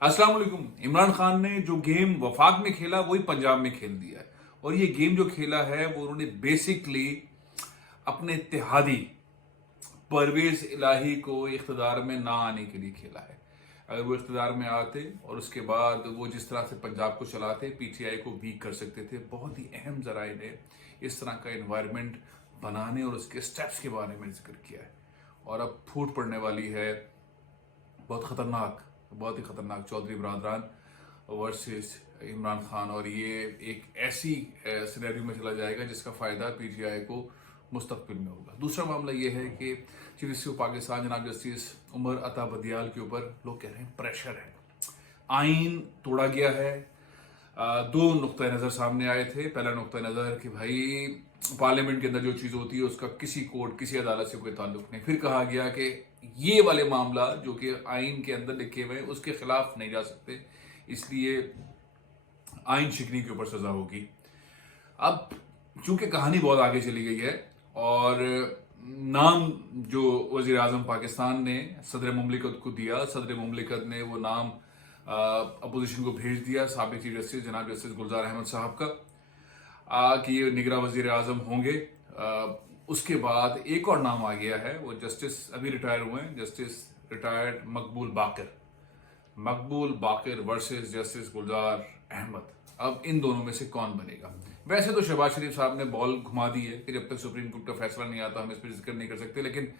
अस्सलाम वालेकुम। इमरान खान ने जो गेम वफाक में खेला वही पंजाब में खेल दिया है। और ये गेम जो खेला है वो उन्होंने बेसिकली अपने इत्तेहादी परवेज इलाही को इख्तिदार में ना आने के लिए खेला है। अगर वो इख्तिदार में आते और उसके बाद वो जिस तरह से पंजाब को चलाते, पीटीआई को वीक कर सकते थे। बहुत ही अहम जराए ने इस तरह का इन्वायरमेंट बनाने और उसके स्टेप्स के बारे में जिक्र किया है। और अब फूट पड़ने वाली है बहुत ही खतरनाक चौधरी बरादरान वर्सेस इमरान खान। और ये एक ऐसी सिनेरियो में चला जाएगा जिसका फ़ायदा पीटीआई को मुस्तकबिल में होगा। दूसरा मामला ये है कि चीफ जस्टिस ऑफ पाकिस्तान जनाब जस्टिस उमर अता बदियाल के ऊपर लोग कह रहे हैं प्रेशर है, आइन तोड़ा गया है। दो नुक्ता नज़र सामने आए थे। पहला नुक्ता नज़र कि भाई पार्लियामेंट के अंदर जो चीज़ होती है उसका किसी कोर्ट किसी अदालत से कोई ताल्लुक नहीं। फिर कहा गया कि ये वाले मामला जो कि आइन के अंदर लिखे हुए हैं उसके खिलाफ नहीं जा सकते, इसलिए आइन शिकनी के ऊपर सजा होगी। अब चूंकि कहानी बहुत आगे चली गई है और नाम जो वज़ीर आज़म पाकिस्तान ने सदर मुमलिकत को दिया, सदर मुमलिकत ने वो नाम अपोजिशन को भेज दिया साबिक चीफ जस्टिस जनाब जस्टिस गुलजार अहमद साहब का कि ये निगरां वज़ीर आज़म होंगे। उसके बाद एक और नाम आ गया है, वो जस्टिस अभी रिटायर हुए हैं, जस्टिस रिटायर्ड मकबूल बाकर वर्सेस जस्टिस गुलजार अहमद। अब इन दोनों में से कौन बनेगा? वैसे तो शहबाज शरीफ साहब ने बॉल घुमा दी है कि जब तक सुप्रीम कोर्ट का फैसला नहीं आता हम इस पर जिक्र नहीं कर सकते, लेकिन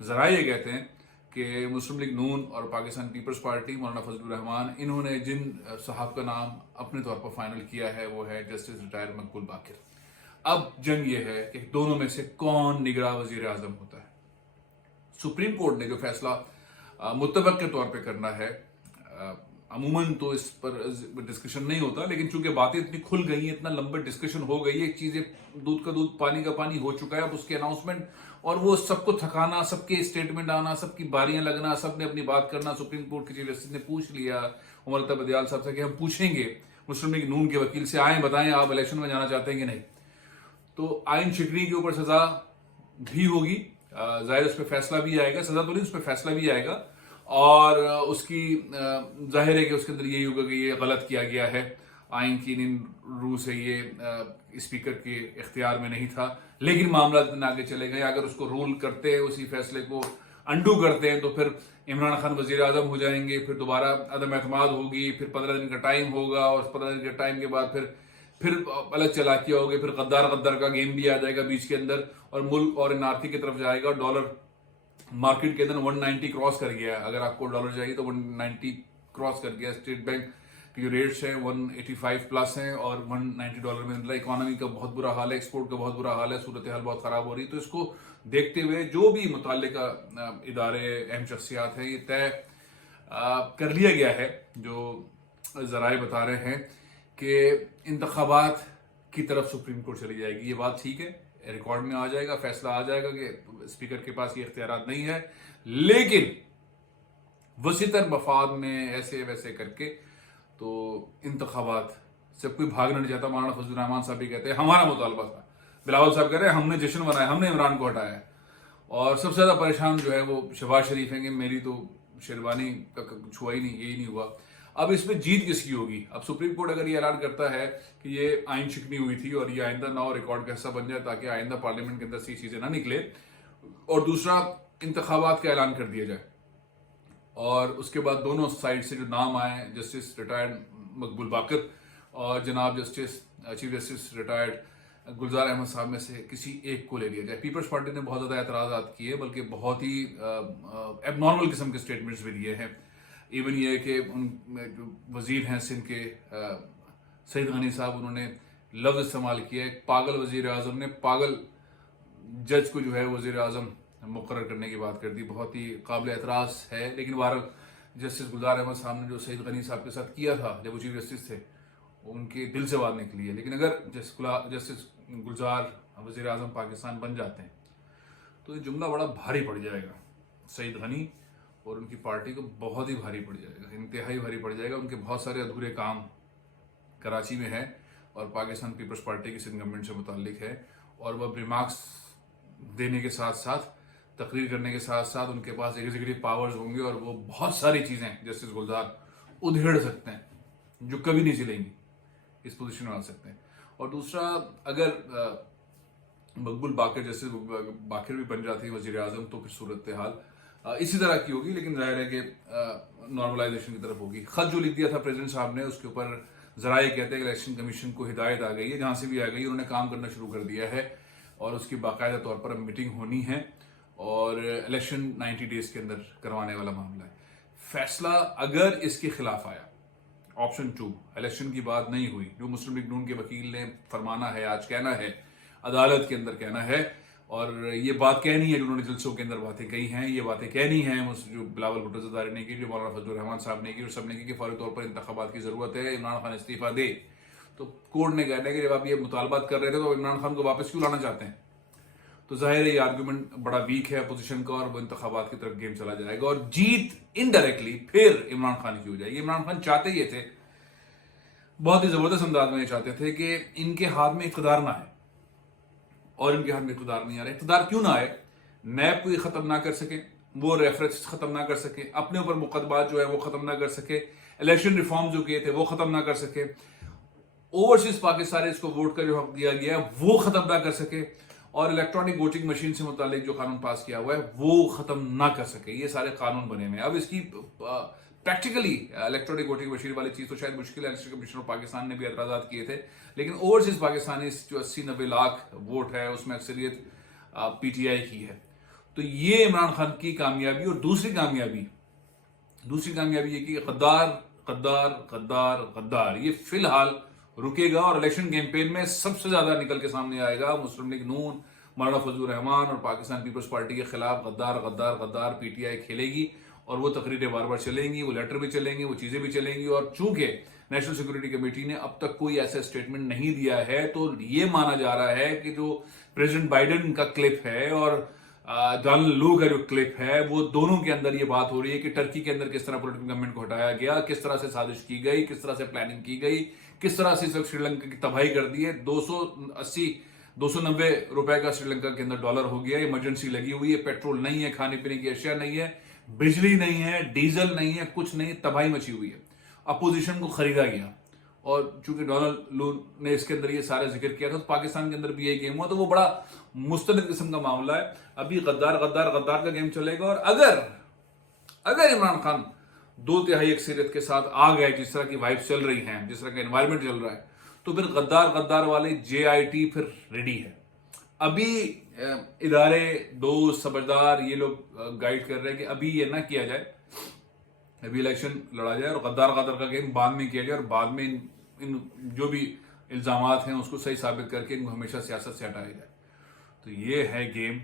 जरा ये कहते हैं कि मुस्लिम लीग नून और पाकिस्तान पीपल्स पार्टी मौलाना फजलुर रहमान, इन्होंने जिन साहब का नाम अपने तौर पर फाइनल किया है वो है जस्टिस रिटायर्ड मकबूल बाकर। अब जंग ये है कि दोनों में से कौन निगरां वजीर आजम होता है। सुप्रीम कोर्ट ने जो फैसला मुत्तफक के तौर पे करना है, अमूमन तो इस पर डिस्कशन नहीं होता, लेकिन चूंकि बातें इतनी खुल गई हैं, इतना लंबा डिस्कशन हो गई है, चीजें दूध का दूध पानी का पानी हो चुका है। अब उसके अनाउंसमेंट और वो सबको थकाना, सबके स्टेटमेंट आना, सबकी बारियां लगना, सबने अपनी बात करना। सुप्रीम कोर्ट के चीफ जस्टिस ने पूछ लिया उमर अता बदियाल साहब से कि हम पूछेंगे मुस्लिम लीग नून के वकील से, आए बताएं आप इलेक्शन में जाना चाहते हैं कि नहीं। तो आइन शिकनी के ऊपर सजा भी होगी, जाहिर उस पर फैसला भी आएगा, सजा तो नहीं उस पर फैसला भी आएगा। और उसकी जाहिर है कि उसके अंदर यही होगा कि ये गलत किया गया है, आइन की इन रू से ये स्पीकर के इख्तियार में नहीं था, लेकिन मामला इतना आगे चले गए। अगर उसको रूल करते हैं, उसी फैसले को अंडू करते हैं, तो फिर इमरान खान वजीर आजम हो जाएंगे, फिर दोबारा अदम एतमाद होगी, फिर 15 दिन का टाइम होगा और उस 15 दिन के टाइम के बाद फिर अलग चलाकियाँ होगी, फिर गद्दार का गेम भी आ जाएगा बीच के अंदर और मुल्क और एनार्की की तरफ जाएगा। डॉलर मार्केट के अंदर 190 क्रॉस कर गया है। अगर आपको डॉलर चाहिए तो 190 क्रॉस कर गया। स्टेट बैंक की जो रेट्स हैं 185 प्लस हैं और $190 में, मतलब इकोनॉमी का बहुत बुरा हाल है, एक्सपोर्ट का बहुत बुरा हाल है, सूरत हाल बहुत ख़राब हो रही है। तो इसको देखते हुए जो भी मुताल्लिका इदारे अहम शख्सियात हैं, ये तय कर लिया गया है, जो ज़राए बता रहे हैं कि इंतखाबात की तरफ सुप्रीम कोर्ट चली जाएगी। ये बात ठीक है, रिकॉर्ड में आ जाएगा, फैसला आ जाएगा कि स्पीकर के पास ये इख्तियारात नहीं है, लेकिन वसीतर मफाद में ऐसे वैसे करके तो इंतखाबात से कोई भागना नहीं चाहता। मौलाना फजलुर रहमान साहब भी कहते हैं हमारा मुतालबा था, बिलावल साहब कह रहे हैं हमने जश्न मनाया, हमने इमरान को हटाया। और सबसे ज्यादा परेशान जो है वो शहबाज शरीफ हैं कि मेरी तो शेरवानी का छुआ ही नहीं, यही नहीं हुआ। अब इसमें जीत किसकी होगी? अब सुप्रीम कोर्ट अगर ये ऐलान करता है कि ये आइन शिकनी हुई थी और ये आइंदा ना रिकॉर्ड का हिस्सा बन जाए ताकि आइंदा पार्लियामेंट के अंदर से चीजें ना निकले, और दूसरा इंतखाबात का ऐलान कर दिया जाए, और उसके बाद दोनों साइड से जो नाम आए, जस्टिस रिटायर्ड मकबूल बाकर और जनाब जस्टिस चीफ जस्टिस रिटायर्ड गुलजार अहमद साहब में से किसी एक को ले लिया जाए। पीपल्स पार्टी ने बहुत ज़्यादा एतराज़ात किए, बल्कि बहुत ही एबनॉर्मल किस्म के स्टेटमेंट्स भी दिए हैं। इवन ये है कि उन जो वजीर हैं सिंध के सईद गनी साहब, उन्होंने लफ्ज़ इस्तेमाल किया है पागल वजीर आज़म ने, पागल जज को जो है वजीर आज़म मुकर्रर करने की बात कर दी। बहुत ही काबिल एतराज़ है, लेकिन बहरहाल जस्टिस गुलजार अहमद साहब ने जो सईद गनी साहब के साथ किया था जब वो चीफ जस्टिस थे, उनके दिल से बात निकली है। लेकिन अगर जस्टिस गुलजार वजीर आज़म पाकिस्तान बन जाते हैं तो ये जुमला बड़ा भारी पड़ जाएगा सईद गनी और उनकी पार्टी को, बहुत ही भारी पड़ जाएगा, इंतहाई भारी पड़ जाएगा। उनके बहुत सारे अधूरे काम कराची में है और पाकिस्तान पीपल्स पार्टी की सिंध गवर्नमेंट से मुताल्लिक है, और वह रिमार्क्स देने के साथ साथ, तकरीर करने के साथ साथ उनके पास एग्जीक्यूटिव पावर्स होंगे और वो बहुत सारी चीज़ें जस्टिस गुलजार उधेड़ सकते हैं, जो कभी नहीं चलेंगी, इस पोजीशन में आ सकते हैं। और दूसरा, अगर मकबूल बाकर जैसे बाकर भी बन जाती है वजीर आजम, तो फिर सूरत हाल इसी तरह की होगी, लेकिन जाहिर है कि नॉर्मलाइजेशन की तरफ होगी। खत जो लिख दिया था प्रेसिडेंट साहब ने, उसके ऊपर जराए कहते हैं कि इलेक्शन कमीशन को हिदायत आ गई है, जहां से भी आ गई है, उन्होंने काम करना शुरू कर दिया है और उसकी बाकायदा तौर पर अब मीटिंग होनी है और इलेक्शन 90 डेज के अंदर करवाने वाला मामला है। फैसला अगर इसके खिलाफ आया, ऑप्शन 2, इलेक्शन की बात नहीं हुई, जो मुस्लिम लीग नून के वकील ने फरमाना है, आज कहना है, अदालत के अंदर कहना है, और ये बात कहनी है जो उन्होंने जलसों के अंदर बातें कही हैं, ये बातें कहनी है जो बिलावल भुट्टो ज़रदारी ने की, जो मौलाना फजलुर रहमान साहब ने की, और सबने की कि फौरी तौर पर इंतखाबात की जरूरत है, इमरान खान इस्तीफा दे। तो कोर्ट ने कहना है कि जब आप ये मुतालबात कर रहे थे तो इमरान खान को वापस क्यों लाना चाहते हैं? तो जाहिर है ये आर्गूमेंट बड़ा वीक है अपोजिशन का, और वो इंतखाबात की तरफ गेम चला जाएगा और जीत इनडायरेक्टली फिर इमरान खान की हो जाएगी। इमरान खान चाहते ये थे, बहुत ही जबरदस्त अंदाज में चाहते थे कि इनके हाथ में इक़्तिदार ना आए, और इनके हाथ में इक़्तिदार नहीं आ रहा। इक़्तिदार क्यों ना आए? नैब को ये खत्म ना कर सके, वो रेफरेंस खत्म ना कर सके, अपने ऊपर मुकदमात जो है वो खत्म ना कर सके, इलेक्शन रिफॉर्म जो किए थे वो खत्म ना कर सके, ओवरसीज पाकिस्तानी को वोट का जो हक दिया गया है वो खत्म ना कर सके, और इलेक्ट्रॉनिक वोटिंग मशीन से मुतालिक जो कानून पास किया हुआ है वो खत्म ना कर सके। ये सारे कानून बने हुए हैं। अब इसकी प्रैक्टिकली इलेक्ट्रॉनिक वोटिंग मशीन वाली चीज तो शायद मुश्किल है, इलेक्शन कमीशन ऑफ पाकिस्तान ने भी एतराजात किए थे, लेकिन ओवरसीज पाकिस्तानी जो 80-90 लाख वोट है उसमें अक्सरियत पीटीआई की है। तो ये इमरान खान की कामयाबी। और दूसरी कामयाबी ये कि गद्दार गद्दार गद्दार गद्दार ये फिलहाल रुकेगा, और इलेक्शन कैंपेन में सबसे ज्यादा निकल के सामने आएगा मुस्लिम लीग नून, मौलाना फजलुर रहमान और पाकिस्तान पीपल्स पार्टी के खिलाफ गद्दार गद्दार गद्दार पीटीआई खेलेगी, और वो तकरीरें बार बार चलेंगी, वो लेटर भी चलेंगे, वो चीजें भी चलेंगी। और चूंकि नेशनल सिक्योरिटी कमेटी ने अब तक कोई ऐसा स्टेटमेंट नहीं दिया है, तो ये माना जा रहा है कि जो प्रेसिडेंट बाइडेन का क्लिप है और डोनाल्ड लू का जो क्लिप है, वो दोनों के अंदर ये बात हो रही है कि टर्की के अंदर किस तरह पॉलिटिकल गवर्नमेंट को हटाया गया, किस तरह से साजिश की गई, किस तरह से प्लानिंग की गई, किस तरह से श्रीलंका की तबाही कर दी है। 290 रुपए का श्रीलंका के अंदर डॉलर हो गया, इमरजेंसी लगी हुई है, पेट्रोल नहीं है, खाने पीने की अशिया नहीं है, बिजली नहीं है, डीजल नहीं है, कुछ नहीं, तबाही मची हुई है। अपोजिशन को खरीदा गया, और चूंकि डोनाल्ड लू ने इसके अंदर ये सारा जिक्र किया था, तो पाकिस्तान के अंदर भी यही गेम हुआ, तो वो बड़ा मुस्तनद किस्म का मामला है। अभी गद्दार गद्दार गद्दार का गेम चलेगा, और अगर इमरान खान 2/3 अक्सरियत के साथ आ गए, जिस तरह की वाइब चल रही है, जिस तरह का एनवायरमेंट चल रहा है, तो फिर गद्दार गद्दार वाले JIT फिर रेडी है। अभी इदारे, दोस्त, समझदार ये लोग गाइड कर रहे हैं कि अभी ये ना किया जाए, अभी इलेक्शन लड़ा जाए और गद्दार गद्दार का गेम बाद में किया जाए, और बाद में इन जो भी इल्जामात हैं उसको सही साबित करके इनको हमेशा सियासत से हटाया जाए। तो ये है गेम,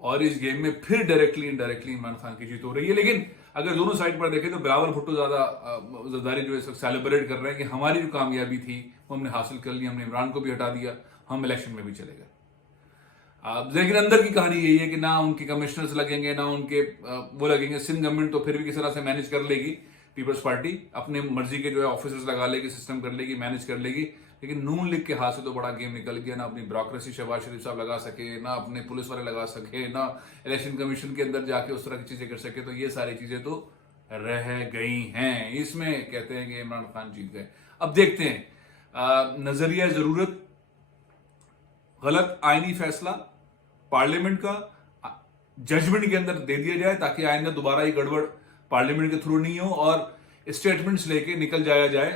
और इस गेम में फिर डायरेक्टली इनडायरेक्टली इमरान खान की जीत हो रही है। लेकिन अगर दोनों साइड पर देखें तो बिलावल भुट्टो ज्यादा जरदारी जो है सेलिब्रेट कर रहे हैं कि हमारी जो कामयाबी थी वो हमने हासिल कर ली, हमने इमरान को भी हटा दिया, हम इलेक्शन में भी चले गए। लेकिन अंदर की कहानी यही है कि ना उनके कमिश्नर्स लगेंगे, ना उनके वो लगेंगे। सिंध गवर्नमेंट तो फिर भी किसी तरह से मैनेज कर लेगी, पीपल्स पार्टी अपने मर्जी के जो है ऑफिसर्स लगा लेगी, सिस्टम कर लेगी, मैनेज कर लेगी। लेकिन नून लीग के हाथ से तो बड़ा गेम निकल गया, ना अपनी ब्यूरोक्रेसी शहबाज शरीफ साहब लगा सके, ना अपने पुलिस वाले लगा सके, ना इलेक्शन कमीशन के अंदर जाके उस तरह की चीजें कर सके। तो ये सारी चीजें तो रह गई हैं। इसमें कहते हैं कि इमरान खान जीत गए। अब देखते हैं, नजरिया जरूरत, गलत आईनी फैसला पार्लियामेंट का जजमेंट के अंदर दे दिया जाए, ताकि आइंदा दोबारा ये गड़बड़ पार्लियामेंट के थ्रू नहीं हो, और स्टेटमेंट्स लेके निकल जाया जाए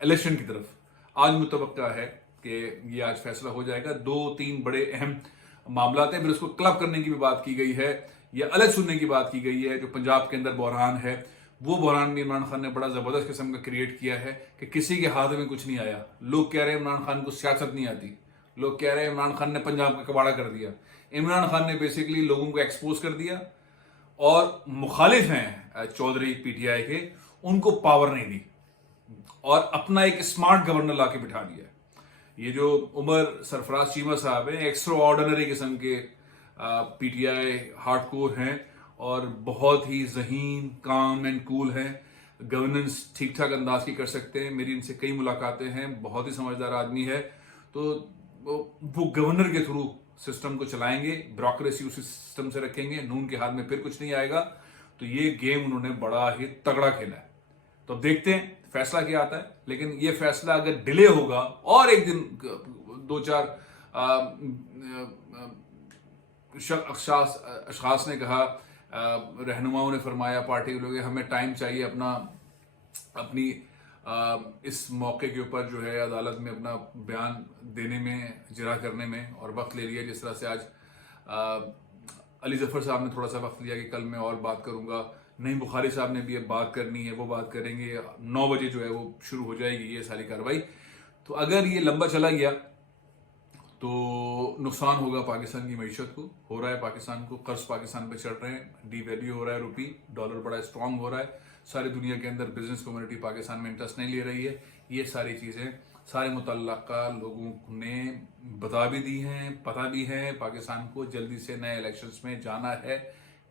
इलेक्शन की तरफ। आज मुतवक्का है कि ये आज फैसला हो जाएगा। 2-3 बड़े अहम मामला हैं, फिर उसको क्लब करने की भी बात की गई है, या अलग सुनने की बात की गई है। जो पंजाब के अंदर बहरान है, वो बहरान भी इमरान खान ने बड़ा जबरदस्त किस्म का क्रिएट किया है कि किसी के हाथ में कुछ नहीं आया। लोग कह रहे हैं इमरान खान को सियासत नहीं आती, लोग कह रहे हैं इमरान खान ने पंजाब का कबाड़ा कर दिया। इमरान खान ने बेसिकली लोगों को एक्सपोज कर दिया, और मुखालिफ हैं चौधरी पीटीआई के, उनको पावर नहीं दी, और अपना एक स्मार्ट गवर्नर लाके बिठा दिया। ये जो उमर सरफराज चीमा साहब हैं, एक्स्ट्रा ऑर्डिनरी किस्म के पीटीआई हार्डकोर हैं, और बहुत ही जहीन, काम एंड कूल हैं, गवर्नेंस ठीक ठाक अंदाज की कर सकते हैं। मेरी इनसे कई मुलाकातें हैं, बहुत ही समझदार आदमी है। तो वो गवर्नर के थ्रू सिस्टम को चलाएंगे, ब्यूरोक्रेसी उसी सिस्टम से रखेंगे, नून के हाथ में फिर कुछ नहीं आएगा। तो ये गेम उन्होंने बड़ा ही तगड़ा खेला है। तो अब देखते हैं फैसला क्या आता है, लेकिन ये फैसला अगर डिले होगा और एक दिन 2-4 अशखास ने कहा, रहनुमाओं ने फरमाया, पार्टी के लोग, हमें टाइम चाहिए अपनी इस मौके के ऊपर जो है अदालत में अपना बयान देने में, जिरा करने में, और वक्त ले लिया। जिस तरह से आज अली जफर साहब ने थोड़ा सा वक्त लिया कि कल मैं और बात करूंगा, नईम बुखारी साहब ने भी अब बात करनी है, वो बात करेंगे, 9 बजे जो है वो शुरू हो जाएगी ये सारी कार्रवाई। तो अगर ये लंबा चला गया तो नुकसान होगा पाकिस्तान की मईशत को, हो रहा है पाकिस्तान को, कर्ज पाकिस्तान पे चढ़ रहे हैं, डीवैल्यू हो रहा है रुपी, डॉलर बड़ा स्ट्रांग हो रहा है, सारी दुनिया के अंदर बिजनेस कम्युनिटी पाकिस्तान में इंटरेस्ट नहीं ले रही है। ये सारी चीज़ें सारे मुतल्लका लोगों ने बता भी दी हैं, पता भी है, पाकिस्तान को जल्दी से नए इलेक्शंस में जाना है,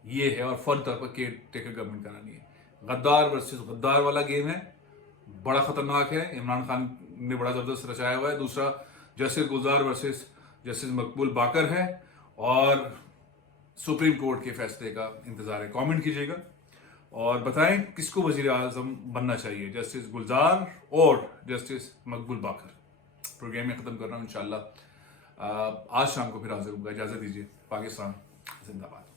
ये है, और फर्द तौर पर केयर टेकर गवर्नमेंट करानी है। गद्दार वर्सेस गद्दार वाला गेम है, बड़ा खतरनाक है, इमरान खान ने बड़ा जबरदस्त रचाया हुआ है। दूसरा जस्टिस गुलजार वर्सेस जस्टिस मकबूल बाकर है, और सुप्रीम कोर्ट के फैसले का इंतजार है। कमेंट कीजिएगा और बताएं किसको वजीर आजम बनना चाहिए, जस्टिस गुलजार और जस्टिस मकबूल बाकर। प्रोग्राम में ख़त्म कर रहा हूँ इंशाल्लाह। आज शाम को फिर हाजिर होगा, इजाज़त दीजिए। पाकिस्तान जिंदाबाद।